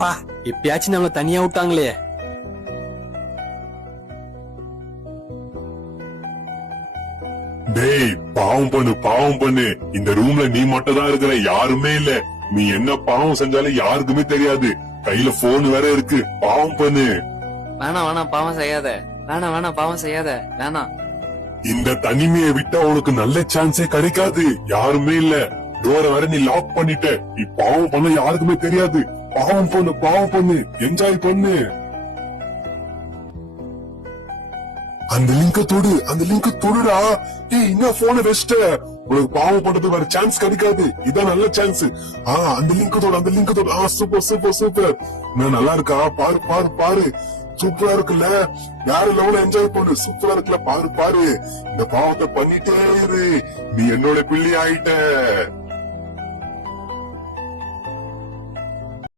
அப்பா எப்பயாச்சும் நம்மள தனியா விட்டாங்களே. டேய் பாவம் பண்ணு பாவம் பண்ணு. இந்த ரூம்ல நீ மட்டும் தான் இருக்கிற யாருமே இல்ல. நீ என்ன பாவம் செஞ்சாலும் யாருக்குமே தெரியாது. கையில போன் வேற இருக்கு. பாவம் பண்ணு. வேணாம் வேணாம் பாவம் செய்யாத. வேணாம் வேணாம் பாவம் செய்யாத. வேணாம். இந்த தனிமையை விட்டா உனக்கு நல்ல சான்ஸே கிடைக்காது. யாருமே இல்ல. டோரை வேற நீ லாக் பண்ணிட்ட. நீ பாவம் பண்ண யாருக்குமே தெரியாது. பாவம் பொண்ணு பாவம் பண்ணு. என்ஜாய் பண்ணு. அந்த லிங்க தொடு அந்த லிங்க தொடுடா. ஏய் என்ன போன வச்சிட்ட? உனக்கு பாவம் பண்றது வேற சான்ஸ் கிடைக்காது. இதான் நல்ல சான்ஸ் ஆ அந்த லிங்க தொடு அந்த லிங்க தொடு. ஆ சூப்பர் சூப்பர் சூப்பர் நான் நல்லா இருக்கா? பாரு பாரு பாரு. சூப்பரா இருக்குல்ல? யாரு லெவல என்ஜாய் பண்ணு. சூப்பரா இருக்குல்ல? பாரு பாரு. இந்த பாவத்தை பண்ணிட்டே இரு. நீ என்னோட பிள்ளை ஆயிட்ட.